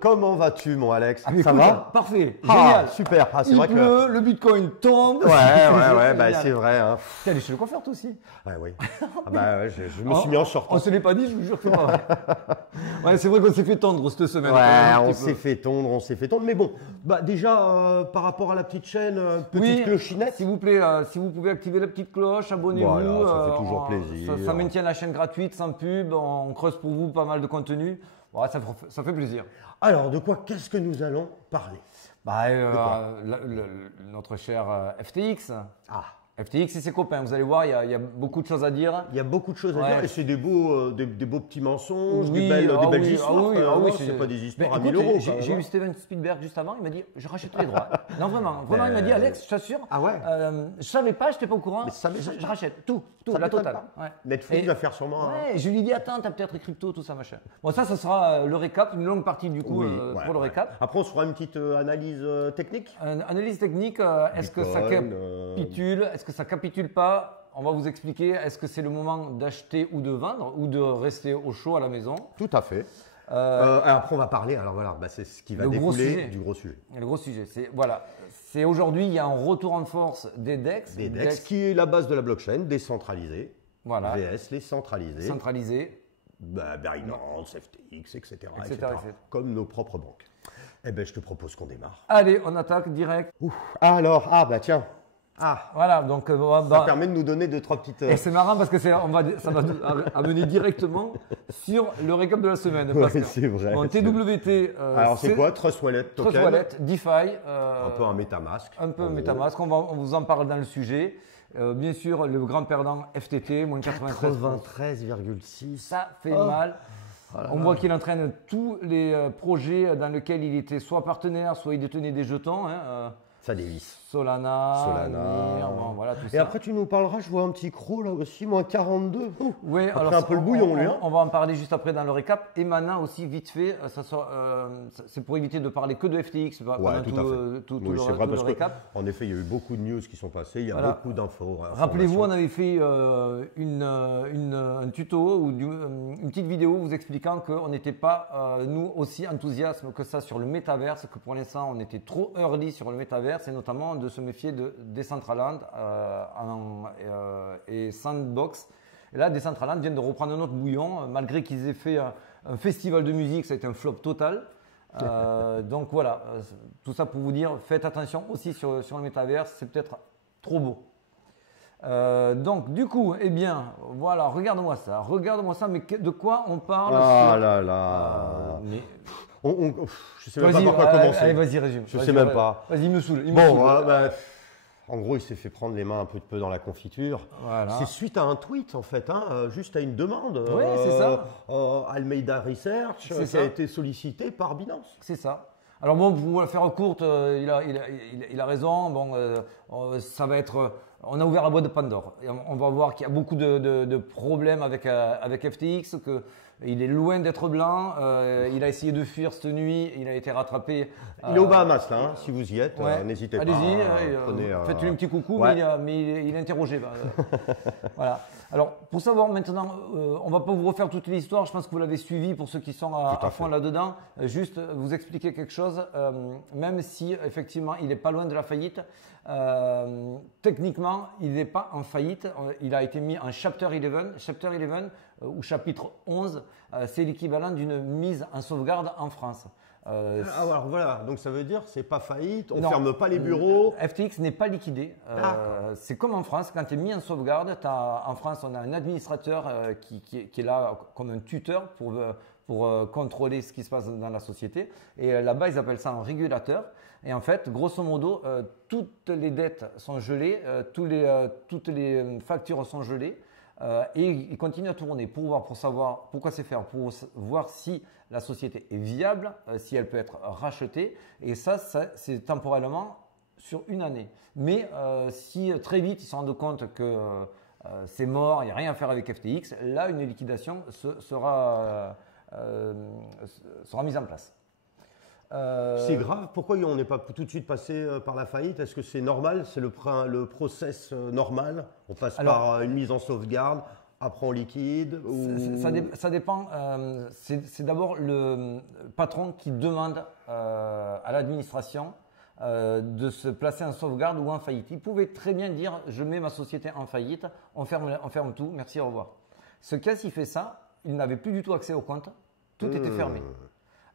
Comment vas-tu, mon Alex? Ah, Ça écoute, va? Parfait, Ah, génial. super. Ah, c'est Il vrai pleut, le bitcoin tombe. ouais, bah, Génial. c'est vrai. Hein. T'es allé chez le coiffeur toi aussi? Ouais, oui. Ah, bah, ouais, je me suis mis en short. On se l'est pas dit, je vous jure que pas vrai. Ouais, c'est vrai qu'on s'est fait tendre cette semaine. Ouais, quand même, on s'est fait tondre, on s'est fait tondre. Mais bon, bah déjà, par rapport à la petite chaîne, petite clochinette. S'il vous plaît, si vous pouvez activer la petite cloche, abonnez-vous. Voilà, ça fait toujours plaisir. Ça maintient la chaîne gratuite, sans pub. On creuse pour vous pas mal de contenu. Ouais, ça fait plaisir. Alors, de quoi qu'est-ce que nous allons parler? Bah, notre cher FTX. Ah. FTX et ses copains, vous allez voir, il y a beaucoup de choses à dire. Il y a beaucoup de choses à dire et c'est des beaux petits mensonges, Oui, des belles histoires. C'est pas des histoires à écoute, 1000 euros. J'ai eu Steven Spielberg juste avant, il m'a dit je rachète les droits. Non, vraiment, il m'a dit Alex, je t'assure. Ah ouais. Je savais pas, je n'étais pas au courant. Mais ça je rachète tout, ça la m'étonne totale. pas. Ouais. Netflix va faire sûrement. Ouais, je lui ai dit attends, t'as peut-être crypto, tout ça, machin. Bon, ça sera le récap, une longue partie du coup pour le récap. Après, on se fera une petite analyse technique. Analyse technique, est-ce que ça capitule, est-ce que ça capitule pas? On va vous expliquer, est-ce que c'est le moment d'acheter ou de vendre ou de rester au chaud à la maison? Tout à fait. Après, on va parler, alors voilà, c'est ce qui va découler du gros sujet. Le gros sujet, c'est aujourd'hui, il y a un retour en force des DEX. Des DEX qui est la base de la blockchain, décentralisée. Voilà. VS, les centralisés. Centralisés. Binance, FTX, etc. etc. Comme nos propres banques. Eh bien, je te propose qu'on démarre. Allez, on attaque direct. Alors, tiens. Voilà, donc ça permet de nous donner 2-3 petites. Et c'est marrant parce que ça va nous amener directement sur le récap de la semaine. Oui, c'est vrai. Bon, TWT. Alors c'est quoi? Trust Wallet, token. Trust Wallet, DeFi. Un peu un MetaMask. Un peu un MetaMask. On vous en parle dans le sujet. Bien sûr, le grand perdant FTT, moins 93,6. Ça fait mal. On voit qu'il entraîne tous les projets dans lesquels il était soit partenaire, soit il détenait des jetons. Ça dévisse. Solana. Voilà, tout ça. Et après, tu nous parleras, je vois un petit croc là aussi, moins 42. Oui, alors un peu le bouillon, lui. On va en parler juste après dans le récap. Et maintenant aussi, vite fait, c'est pour éviter de parler que de FTX pendant tout le récap. En effet, il y a eu beaucoup de news qui sont passées, il y a beaucoup d'infos. Rappelez-vous, on avait fait un tuto ou une petite vidéo vous expliquant qu'on n'était pas, nous, aussi enthousiastes que ça sur le métaverse, que pour l'instant, on était trop early sur le métaverse et notamment de se méfier de Decentraland et Sandbox. Et là, Decentraland vient de reprendre un autre bouillon, malgré qu'ils aient fait un festival de musique, ça a été un flop total. Donc voilà, tout ça pour vous dire, faites attention aussi sur le métaverse, c'est peut-être trop beau. Donc du coup, eh bien, voilà, regarde-moi ça, mais de quoi on parle? Je sais même pas par quoi commencer. Allez, vas-y, résume. Je sais même pas. Vas-y, il me saoule. En gros, il s'est fait prendre les mains un peu dans la confiture. Voilà. C'est suite à un tweet, en fait, juste à une demande. Oui, c'est ça. Almeida Research, qui a été sollicité par Binance. C'est ça. Alors bon, pour la faire courte, il a raison. Bon, ça va être. On a ouvert la boîte de Pandore. Et on va voir qu'il y a beaucoup de problèmes avec FTX, qu'il est loin d'être blanc. Il a essayé de fuir cette nuit. Il a été rattrapé. Il est au Bahamas, là. Si vous y êtes, n'hésitez pas. Allez-y, faites-lui un petit coucou, mais il est interrogé. Voilà. Alors, pour savoir maintenant, on va pas vous refaire toute l'histoire. Je pense que vous l'avez suivi pour ceux qui sont à fond là-dedans. Juste vous expliquer quelque chose. Même si effectivement, il est pas loin de la faillite. Techniquement, il n'est pas en faillite. Il a été mis en Chapter 11. Chapter 11 ou chapitre 11, c'est l'équivalent d'une mise en sauvegarde en France. Alors voilà, donc ça veut dire c'est pas faillite, on ferme pas les bureaux. FTX n'est pas liquidé. C'est comme en France, quand tu es mis en sauvegarde, en France on a un administrateur qui est là comme un tuteur pour contrôler ce qui se passe dans la société. Et là-bas ils appellent ça un régulateur. Et en fait, grosso modo, toutes les dettes sont gelées, toutes les factures sont gelées. Et il continue à tourner pour savoir pourquoi c'est faire, pour voir si la société est viable, si elle peut être rachetée. Et ça c'est temporellement sur une année. Mais si très vite ils se rendent compte que c'est mort, il n'y a rien à faire avec FTX, là une liquidation sera mise en place. C'est grave. Pourquoi on n'est pas tout de suite passé par la faillite? Est-ce que c'est normal? C'est le process normal? On passe par une mise en sauvegarde. après en liquide ou... Ça dépend. C'est d'abord le patron qui demande à l'administration de se placer en sauvegarde ou en faillite. Il pouvait très bien dire je mets ma société en faillite, on ferme tout, merci, au revoir. Ce cas, s'il fait ça, il n'avait plus du tout accès au compte, tout était fermé.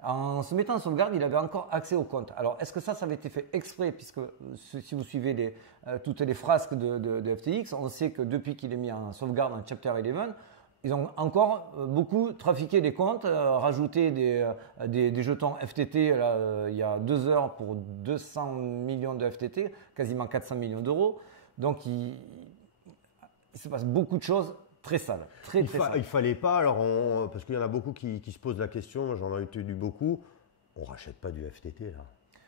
En se mettant en sauvegarde, il avait encore accès au compte. Alors, est-ce que ça avait été fait exprès? Puisque si vous suivez toutes les frasques de FTX, on sait que depuis qu'il est mis en sauvegarde en Chapter 11, ils ont encore beaucoup trafiqué des comptes, rajouté des jetons FTT il y a 2 heures pour 200 millions de FTT, quasiment 400 millions d'euros. Donc, il se passe beaucoup de choses très sales. Il fallait pas, alors parce qu'il y en a beaucoup qui se posent la question, j'en ai entendu beaucoup, on rachète pas du FTT là.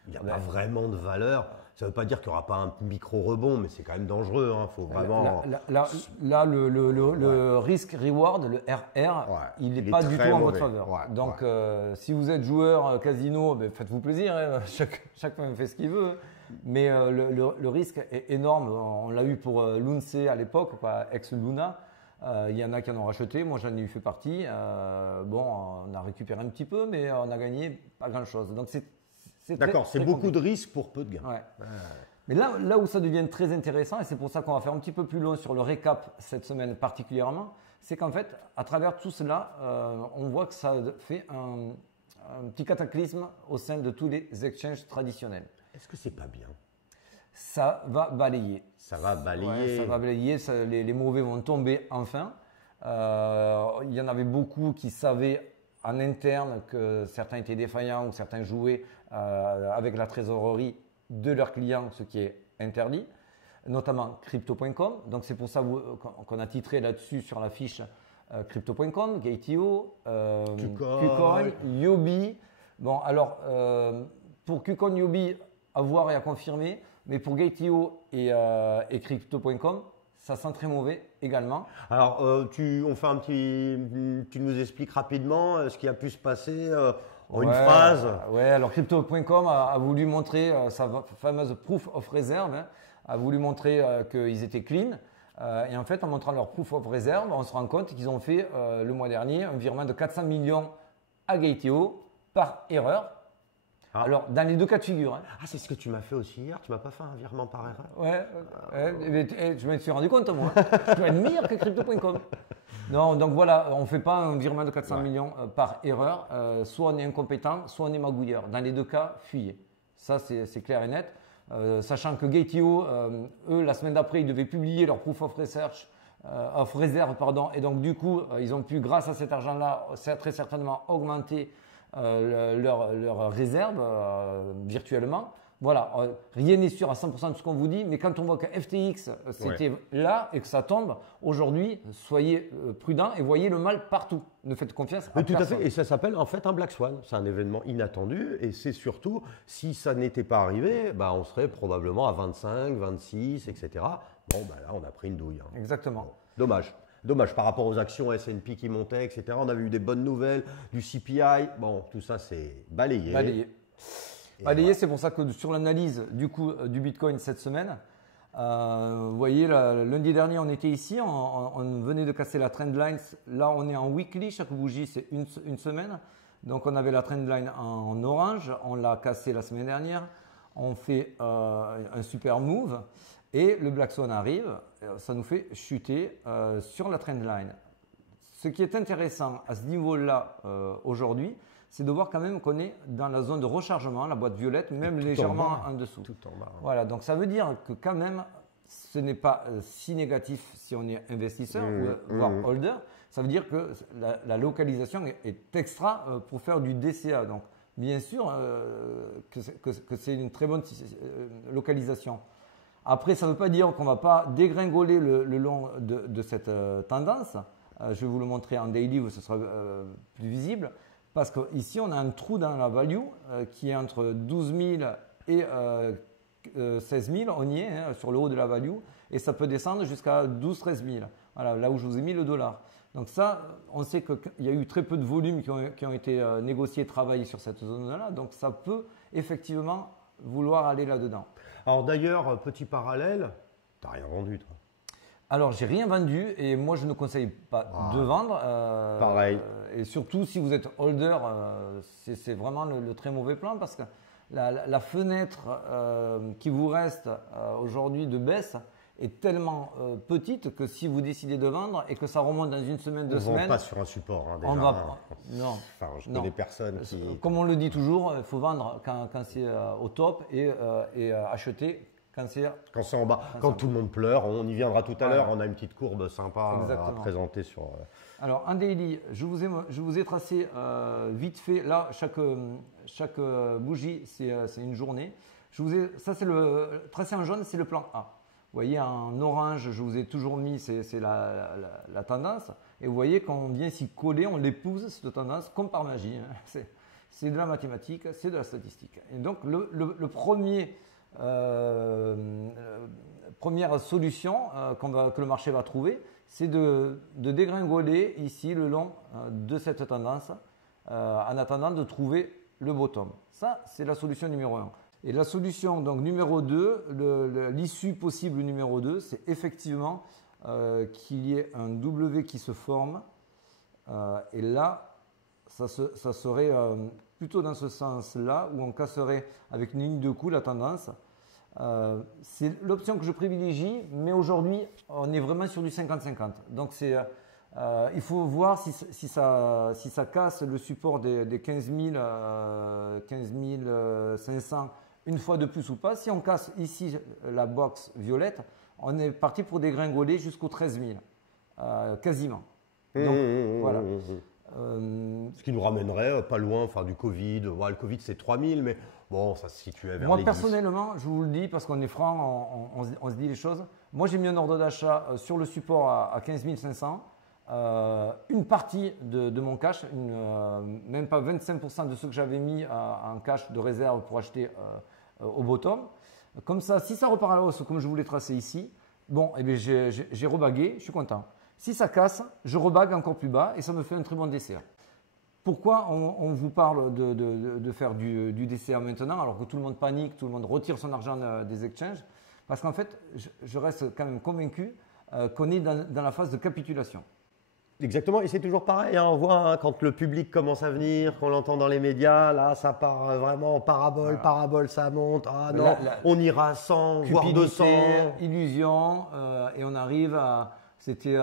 Il n'y a pas vraiment de valeur. Ça ne veut pas dire qu'il n'y aura pas un micro-rebond, mais c'est quand même dangereux. Hein. Faut vraiment... Là, le risk-reward, le RR, il n'est pas du tout en votre faveur. Donc, si vous êtes joueur casino, faites-vous plaisir. Hein. Chacun fait ce qu'il veut. Mais le risque est énorme. On l'a eu pour Lunce à l'époque, ex-Luna. Il y en a qui en ont racheté. Moi, j'en ai fait partie. On a récupéré un petit peu, mais on a gagné pas grand-chose. Donc, d'accord, c'est beaucoup de risques pour peu de gains. Mais là où ça devient très intéressant, et c'est pour ça qu'on va faire un petit peu plus long sur le récap cette semaine particulièrement, c'est qu'en fait, à travers tout cela, on voit que ça fait un petit cataclysme au sein de tous les exchanges traditionnels. Est-ce que c'est pas bien? Ça va balayer. Ça va balayer. Ouais, ça va balayer, les mauvais vont tomber enfin. Il y en avait beaucoup qui savaient en interne que certains étaient défaillants ou certains jouaient avec la trésorerie de leurs clients, ce qui est interdit, notamment Crypto.com. Donc c'est pour ça qu'on a titré là-dessus sur la fiche Crypto.com, Gate.io, KuCoin, Yobi. Bon, alors pour KuCoin, Yobi, à voir et à confirmer, mais pour Gate.io et Crypto.com, ça sent très mauvais également. Alors, on fait tu nous expliques rapidement ce qui a pu se passer en une phrase. Ouais, alors Crypto.com a voulu montrer sa fameuse proof of reserve, a voulu montrer qu'ils étaient clean. Et en fait, en montrant leur proof of reserve, on se rend compte qu'ils ont fait le mois dernier un virement de 400 millions à Gate.io par erreur. Alors, dans les deux cas de figure. Hein. Ah, c'est ce que tu m'as fait aussi hier. Tu m'as pas fait un virement par erreur? Je me suis rendu compte, moi. Je dois être meilleur que Crypto.com. Non, donc voilà, on ne fait pas un virement de 400 millions par erreur. Soit on est incompétent, soit on est magouilleur. Dans les deux cas, fuyez. Ça, c'est clair et net. Sachant que Gate.io, eux, la semaine d'après, ils devaient publier leur proof of research, reserve, et donc du coup, ils ont pu, grâce à cet argent-là, très certainement augmenter leur réserve virtuellement. Voilà, rien n'est sûr à 100% de ce qu'on vous dit, mais quand on voit que FTX c'était là et que ça tombe, aujourd'hui, soyez prudents et voyez le mal partout. Ne faites confiance à personne. Tout à fait, et ça s'appelle en fait un Black Swan. C'est un événement inattendu et c'est surtout, si ça n'était pas arrivé, on serait probablement à 25, 26, etc. Bon, là, on a pris une douille. Hein. Exactement. Bon, dommage par rapport aux actions S&P qui montaient, etc. On avait eu des bonnes nouvelles, du CPI. Bon, tout ça, c'est balayé. Balayé, c'est pour ça que sur l'analyse du coup du Bitcoin cette semaine, vous voyez, lundi dernier, on était ici, on venait de casser la trendline. Là, on est en weekly, chaque bougie, c'est une semaine. Donc, on avait la trendline en orange, on l'a cassé la semaine dernière. On fait un super move. Et le Black Swan arrive, ça nous fait chuter sur la trendline. Ce qui est intéressant à ce niveau-là aujourd'hui, c'est de voir quand même qu'on est dans la zone de rechargement, la boîte violette, même légèrement en dessous. Tout en bas. Voilà, donc ça veut dire que quand même, ce n'est pas si négatif si on est investisseur ou voire holder. Ça veut dire que la localisation est extra pour faire du DCA. Donc bien sûr que c'est une très bonne localisation. Après, ça ne veut pas dire qu'on ne va pas dégringoler le long de cette tendance. Je vais vous le montrer en daily où ce sera plus visible. Parce qu'ici, on a un trou dans la value qui est entre 12 000 et 16 000. On y est sur le haut de la value. Et ça peut descendre jusqu'à 12 13 000. Voilà, là où je vous ai mis le dollar. Donc ça, on sait qu'il y a eu très peu de volumes qui ont été négociés, travaillés sur cette zone-là. Donc ça peut effectivement vouloir aller là-dedans. Alors d'ailleurs, petit parallèle, tu n'as rien vendu toi? Alors, j'ai rien vendu et moi, je ne conseille pas de vendre. Pareil. Et surtout, si vous êtes holder, c'est vraiment le très mauvais plan parce que la fenêtre qui vous reste aujourd'hui de baisse est tellement petite que si vous décidez de vendre et que ça remonte dans une semaine, 2 semaines… On ne vend pas sur un support, déjà. On va pas. Non. Enfin, je connais personne qui… Comme on le dit toujours, il faut vendre quand c'est au top et acheter quand c'est en bas. Quand tout le monde pleure, on y viendra tout à l'heure. On a une petite courbe sympa à présenter sur… Alors, en daily, je vous ai tracé vite fait, là, chaque bougie, c'est une journée. Ça, c'est tracé en jaune, c'est le plan A. Vous voyez, en orange, je vous ai toujours mis, c'est la tendance. Et vous voyez, quand on vient s'y coller, on l'épouse, cette tendance, comme par magie. Hein. C'est de la mathématique, c'est de la statistique. Et donc, première solution que le marché va trouver, c'est de dégringoler ici le long de cette tendance en attendant de trouver le bottom. Ça, c'est la solution numéro 1. Et la solution donc, numéro 2, l'issue possible numéro 2, c'est effectivement qu'il y ait un W qui se forme. Et là, ça serait plutôt dans ce sens-là, où on casserait avec une ligne de coup la tendance. C'est l'option que je privilégie, mais aujourd'hui, on est vraiment sur du 50-50. Donc, il faut voir si ça casse le support des 15 500 une fois de plus ou pas. Si on casse ici la box violette, on est parti pour dégringoler jusqu'aux 13 000, quasiment. Donc, voilà. Ce qui nous ramènerait pas loin, enfin du Covid. Ouais, le Covid, c'est 3000, mais bon, ça se situait vers moi, les 10. Personnellement, je vous le dis parce qu'on est franc, on se dit les choses. Moi, j'ai mis un ordre d'achat sur le support à 15 500. Une partie de mon cash, même pas 25% de ce que j'avais mis en cash de réserve pour acheter au bottom. Comme ça, si ça repart à la hausse, comme je vous l'ai tracé ici, bon, eh bien, j'ai rebagué, je suis content. Si ça casse, je rebague encore plus bas et ça me fait un très bon DCA. Pourquoi on vous parle de faire du DCA maintenant alors que tout le monde panique, tout le monde retire son argent des exchanges? Parce qu'en fait, je reste quand même convaincu qu'on est dans la phase de capitulation. Exactement, et c'est toujours pareil, hein, on voit hein, quand le public commence à venir, qu'on l'entend dans les médias, là ça part vraiment en parabole, parabole, ça monte, ah non, on ira à 100, voire 200. Illusion, et on arrive c'était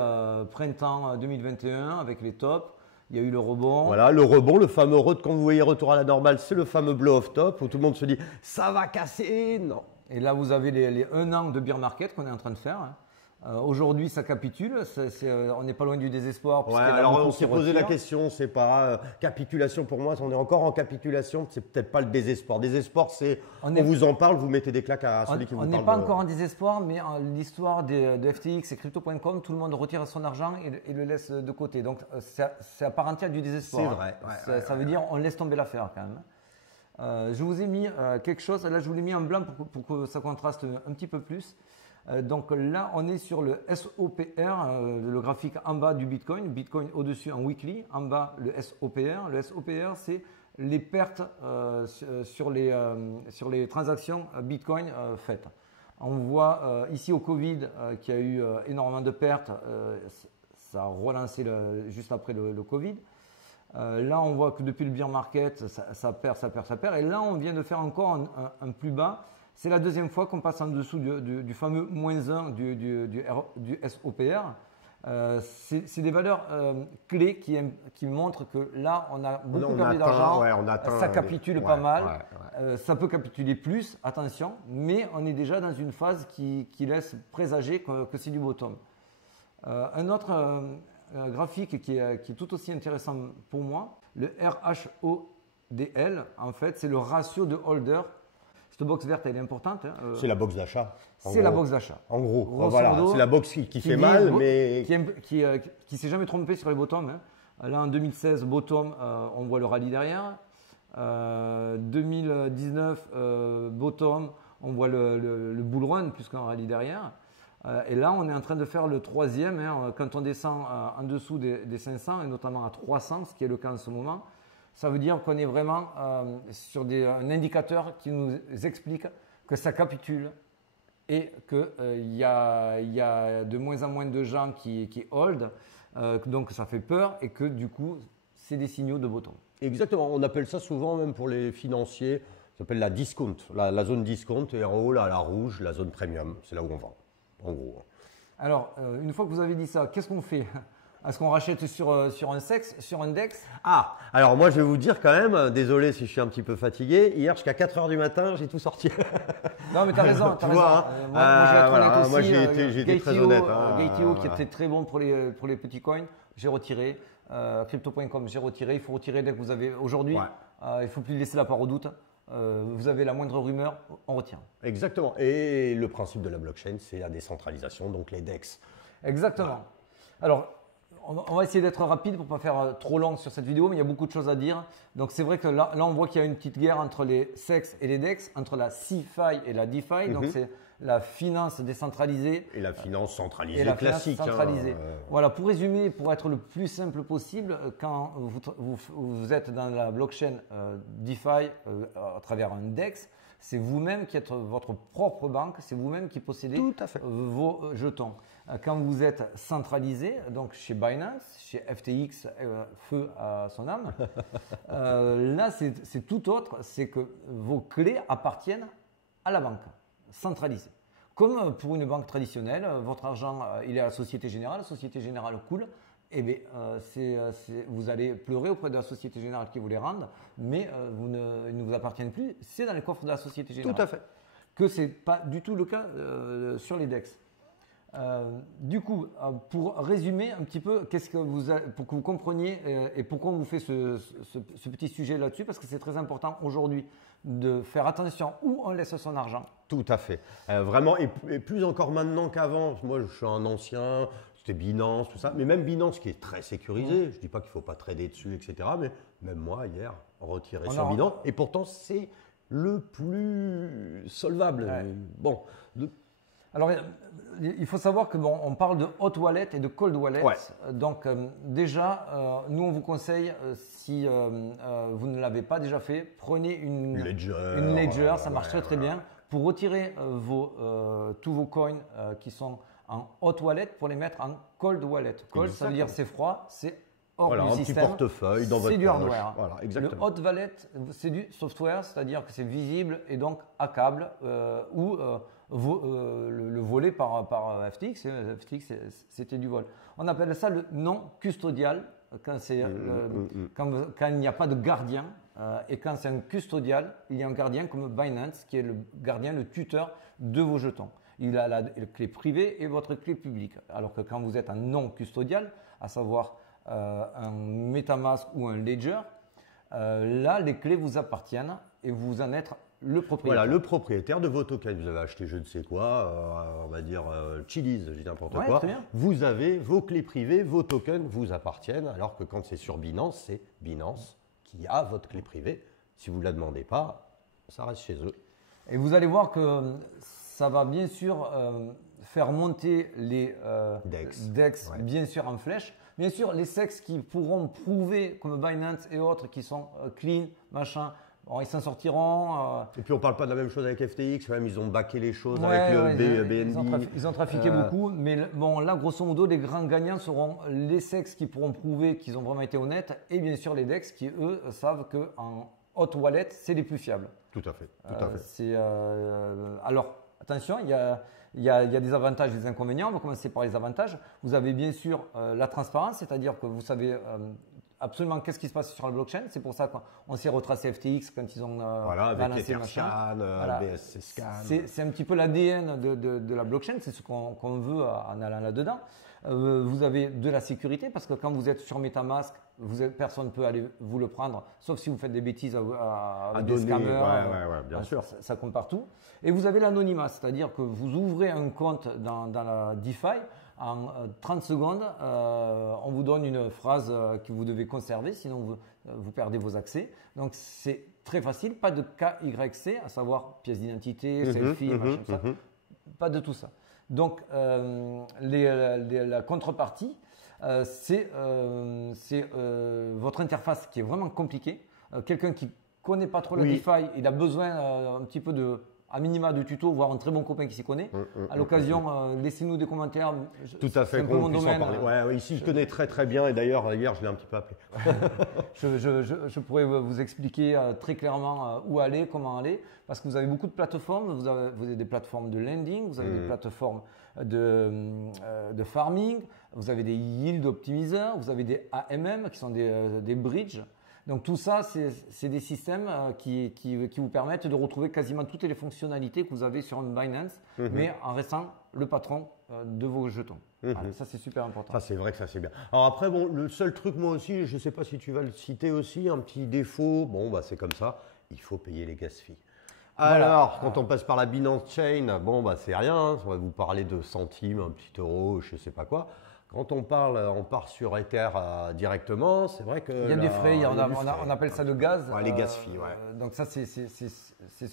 printemps 2021 avec les tops. Il y a eu le rebond. Voilà, le rebond, le fameux quand vous voyez retour à la normale, c'est le fameux blow-off top où tout le monde se dit ça va casser, non. Et là, vous avez les 1 an de bear market qu'on est en train de faire. Hein. Aujourd'hui, ça capitule. On n'est pas loin du désespoir. Ouais, alors on s'est posé la question, c'est pas capitulation pour moi, on est encore en capitulation, c'est peut-être pas le désespoir. Désespoir, c'est on vous en parle, vous mettez des claques à celui qui vous parle. On n'est pas encore en désespoir, mais l'histoire de FTX et crypto.com, tout le monde retire son argent et le laisse de côté. Donc, c'est à part entière du désespoir. C'est vrai. Ouais, ça veut dire on laisse tomber l'affaire quand même. Je vous ai mis quelque chose, là je vous l'ai mis en blanc pour que ça contraste un petit peu plus. Donc là, on est sur le SOPR, le graphique en bas du Bitcoin. Bitcoin au-dessus en weekly, en bas le SOPR. Le SOPR, c'est les pertes sur les transactions Bitcoin faites. On voit ici au Covid qu'il y a eu énormément de pertes. Ça a relancé juste après le Covid. Là, on voit que depuis le bear market, ça perd. Et là, on vient de faire encore un plus bas. C'est la deuxième fois qu'on passe en dessous du fameux -1 du SOPR. C'est des valeurs clés qui montrent que là, on a beaucoup perdu d'argent. Ça capitule pas mal. Ça peut capituler plus, attention, mais on est déjà dans une phase qui laisse présager que c'est du bottom. Un autre graphique qui est tout aussi intéressant pour moi, le RHODL, en fait, c'est le ratio de holder. Cette box verte, elle est importante. Hein. C'est la box d'achat. C'est la box d'achat. En gros, voilà, c'est la box qui fait mal, mais… Qui ne s'est jamais trompé sur les bottoms. Hein. Là, en 2016, bottom, on voit le rallye derrière. 2019, bottom, on voit le bull run plus qu'un rallye derrière. Et là, on est en train de faire le troisième. Hein, quand on descend en dessous des 500 et notamment à 300, ce qui est le cas en ce moment. Ça veut dire qu'on est vraiment sur un indicateur qui nous explique que ça capitule et qu'il y a de moins en moins de gens qui hold, donc ça fait peur et que du coup, c'est des signaux de beau temps. Exactement, on appelle ça souvent, même pour les financiers, ça s'appelle la discount, la zone discount, et en haut, là, la rouge, la zone premium, c'est là où on vend, en gros. Alors, une fois que vous avez dit ça, qu'est-ce qu'on fait? Est-ce qu'on rachète sur un sexe, sur un DEX? Ah, alors moi je vais vous dire quand même, désolé si je suis un petit peu fatigué, hier jusqu'à 4 h du matin, j'ai tout sorti. Non mais tu as raison, Tu vois, hein, moi je vais être honnête aussi, moi j'ai été très honnête. Gaitio qui était très bon pour les petits coins, j'ai retiré. Crypto.com, j'ai retiré. Il faut retirer dès que vous avez aujourd'hui. Il ne faut plus laisser la part au doute. Vous avez la moindre rumeur, on retient. Exactement. Et le principe de la blockchain, c'est la décentralisation, donc les DEX. Exactement. Alors, on va essayer d'être rapide pour ne pas faire trop long sur cette vidéo, mais il y a beaucoup de choses à dire. Donc, c'est vrai que là on voit qu'il y a une petite guerre entre les SEX et les DEX, entre la CeFi et la DeFi. Donc, c'est la finance décentralisée. Et la finance centralisée et la classique. Finance centralisée. Voilà, pour résumer, pour être le plus simple possible, quand vous êtes dans la blockchain DeFi à travers un DEX, c'est vous-même qui êtes votre propre banque, c'est vous-même qui possédez vos jetons. Quand vous êtes centralisé, donc chez Binance, chez FTX, feu à son âme, là c'est tout autre, c'est que vos clés appartiennent à la banque centralisée. Comme pour une banque traditionnelle, votre argent il est à la Société Générale, la Société Générale coule, eh bien, vous allez pleurer auprès de la Société Générale qui vous les rende, mais ils ne vous appartiennent plus, c'est dans les coffres de la Société Générale. Tout à fait. Que ce n'est pas du tout le cas sur les DEX. Du coup, pour résumer un petit peu, pour que vous compreniez et pourquoi on vous fait ce petit sujet là-dessus, parce que c'est très important aujourd'hui de faire attention où on laisse son argent. Tout à fait. Vraiment, et plus encore maintenant qu'avant. Moi, je suis un ancien, c'était Binance, tout ça. Mais même Binance, qui est très sécurisé, je ne dis pas qu'il ne faut pas trader dessus, etc. Mais même moi, hier, retiré sur Binance. Et pourtant, c'est le plus solvable. Ouais. Bon. Alors, il faut savoir que on parle de hot wallet et de cold wallet. Ouais. Donc, déjà, nous, on vous conseille, si vous ne l'avez pas déjà fait, prenez une Ledger, ça marche très bien, pour retirer tous vos coins qui sont en hot wallet pour les mettre en cold wallet. Cold, ça veut dire c'est froid, c'est hors du système. Un petit portefeuille dans votre poche. C'est du hardware. Voilà, exactement. Le hot wallet, c'est du software, c'est-à-dire que c'est visible et donc hackable ou le volé par FTX. FTX, c'était du vol. On appelle ça le non custodial quand il n'y a pas de gardien. Et quand c'est un custodial, il y a un gardien comme Binance qui est le gardien, le tuteur de vos jetons. Il a la clé privée et votre clé publique. Alors que quand vous êtes un non custodial, à savoir un MetaMask ou un Ledger, là les clés vous appartiennent et vous en êtes le propriétaire. Voilà, le propriétaire de vos tokens. Vous avez acheté je ne sais quoi, on va dire Chili's, je dis n'importe quoi. Vous avez vos clés privées, vos tokens vous appartiennent, alors que quand c'est sur Binance, c'est Binance qui a votre clé privée. Si vous ne la demandez pas, ça reste chez eux. Et vous allez voir que ça va bien sûr faire monter les DEX bien sûr en flèche. Bien sûr, les SEX qui pourront prouver, comme Binance et autres, qui sont clean, machin, bon, ils s'en sortiront. Et puis on ne parle pas de la même chose avec FTX, quand même, ils ont baqué les choses avec le BNB. Ils ont trafiqué beaucoup, mais bon, là, grosso modo, les grands gagnants seront les SEX qui pourront prouver qu'ils ont vraiment été honnêtes et bien sûr les DEX qui, eux, savent qu'en hot wallet, c'est les plus fiables. Tout à fait. Tout à fait. Alors, attention, il y a des avantages et des inconvénients. On va commencer par les avantages. Vous avez bien sûr la transparence, c'est-à-dire que vous savez absolument qu'est-ce qui se passe sur la blockchain. C'est pour ça qu'on s'est retracé FTX quand ils ont avec Etherscan, BSC Scan. C'est un petit peu l'ADN de la blockchain, c'est ce qu'on veut en allant là-dedans. Vous avez de la sécurité parce que quand vous êtes sur MetaMask, personne ne peut aller vous le prendre, sauf si vous faites des bêtises à des scammers. Bien sûr. Ça compte partout. Et vous avez l'anonymat, c'est-à-dire que vous ouvrez un compte dans la DeFi, en 30 secondes, on vous donne une phrase que vous devez conserver, sinon vous perdez vos accès. Donc c'est très facile, pas de KYC, à savoir pièce d'identité, selfie, machin, ça. Pas de tout ça. Donc la contrepartie, c'est votre interface qui est vraiment compliquée. Quelqu'un qui ne connaît pas trop la DeFi, il a besoin un petit peu à minima de tutos, voire un très bon copain qui s'y connaît. À l'occasion, laissez-nous des commentaires. Tout à fait, qu'on puisse en parler. Ouais, ici, je connais très très bien et d'ailleurs, hier, je l'ai un petit peu appelé. je pourrais vous expliquer très clairement où aller, comment aller, parce que vous avez beaucoup de plateformes. Vous avez des plateformes de lending, vous avez des plateformes de farming, vous avez des yield optimisers, vous avez des AMM qui sont des bridges. Donc tout ça, c'est des systèmes qui vous permettent de retrouver quasiment toutes les fonctionnalités que vous avez sur un Binance, mais en restant le patron de vos jetons. Voilà, ça, c'est super important. Ça, c'est vrai que ça, c'est bien. Alors après, bon, le seul truc, moi aussi, je ne sais pas si tu vas le citer aussi, un petit défaut, bon, bah, c'est comme ça, il faut payer les gas fees. Alors, quand on passe par la Binance Chain, bon, bah, c'est rien, hein, on va vous parler de centimes, un petit euro, je ne sais pas quoi. Quand on part sur Ether directement, c'est vrai que… Il y a des frais, on appelle ça le gaz. Ouais, les gas fees, ouais. Donc ça, c'est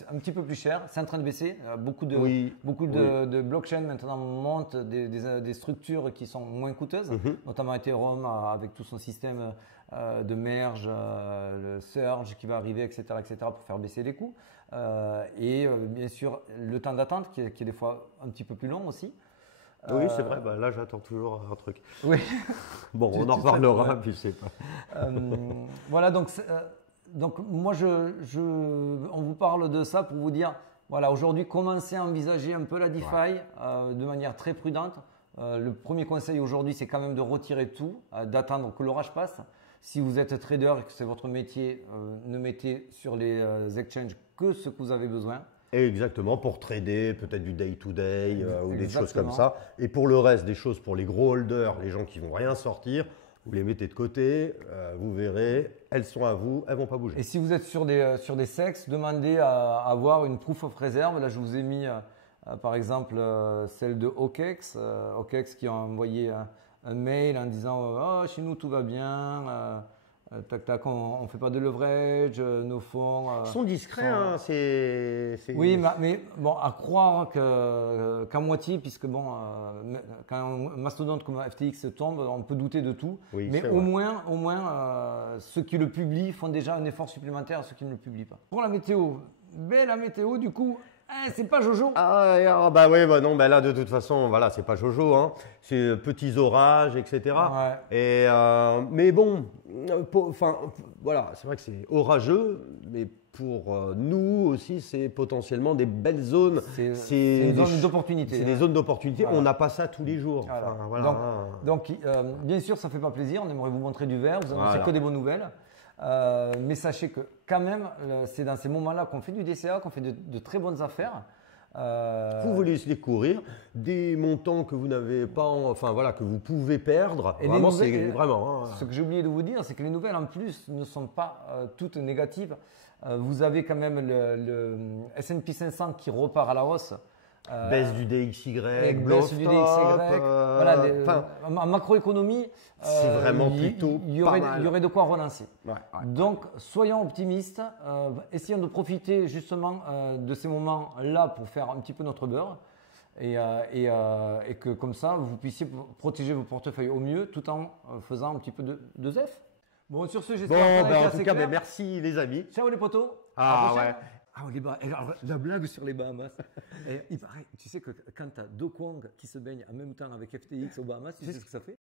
un petit peu plus cher. C'est en train de baisser. Beaucoup de blockchains maintenant montent des structures qui sont moins coûteuses, notamment Ethereum avec tout son système de merge, le surge qui va arriver, etc., pour faire baisser les coûts. Et bien sûr, le temps d'attente qui est des fois un petit peu plus long aussi. Oui, c'est vrai, bah là j'attends toujours un truc. Oui. Bon, on en reparlera, puis je sais pas. Voilà, donc moi on vous parle de ça pour vous dire, voilà, aujourd'hui commencez à envisager un peu la DeFi de manière très prudente. Le premier conseil aujourd'hui, c'est quand même de retirer tout, d'attendre que l'orage passe. Si vous êtes trader et que c'est votre métier, ne mettez sur les exchanges que ce que vous avez besoin. Exactement, pour trader, peut-être du day-to-day ou des choses comme ça. Et pour le reste, des choses pour les gros holders, les gens qui vont rien sortir, vous les mettez de côté, vous verrez, elles sont à vous, elles vont pas bouger. Et si vous êtes sur des SEX, demandez à avoir une proof of reserve. Là, je vous ai mis par exemple celle de OKEx. OKEx qui a envoyé un mail en disant chez nous tout va bien. Tac tac, on ne fait pas de leverage, nos fonds. Ils sont discrets, hein, Oui, mais bon, à croire qu'à moitié, puisque bon, quand un mastodonte comme FTX tombe, on peut douter de tout. Oui, mais au moins, ceux qui le publient font déjà un effort supplémentaire à ceux qui ne le publient pas. Pour la météo, la météo, du coup. C'est pas Jojo. Bah oui, bah non, bah là de toute façon, voilà, c'est pas Jojo, hein. C'est petits orages, etc. Ouais. Et mais bon, voilà, c'est vrai que c'est orageux, mais pour nous aussi, c'est potentiellement des belles zones. C'est une zone d'opportunité. C'est des zones d'opportunité. Voilà. On n'a pas ça tous les jours. Voilà. Enfin, voilà. Donc bien sûr, ça fait pas plaisir. On aimerait vous montrer du vert. Vous annoncez que des bonnes nouvelles. Mais sachez que quand même, c'est dans ces moments-là qu'on fait du DCA, qu'on fait de très bonnes affaires. Vous voulez laisser courir des montants que vous n'avez pas, enfin voilà, que vous pouvez perdre. Et vraiment, c'est vraiment. Ce que j'ai oublié de vous dire, c'est que les nouvelles en plus ne sont pas toutes négatives. Vous avez quand même le S&P 500 qui repart à la hausse. Baisse du DXY, baisse du DXY. Voilà, en macroéconomie, c'est vraiment plutôt il y aurait de quoi relancer. Donc, soyons optimistes. Essayons de profiter justement de ces moments-là pour faire un petit peu notre beurre. Et que comme ça, vous puissiez protéger vos portefeuilles au mieux tout en faisant un petit peu de ZEF. Bon, sur ce, j'espère que en tout cas, merci les amis. Ciao les potos. Ouais. Alors, la blague sur les Bahamas. Il paraît, tu sais que quand tu as deux Kwang qui se baignent en même temps avec FTX aux Bahamas, tu sais ce que ça fait?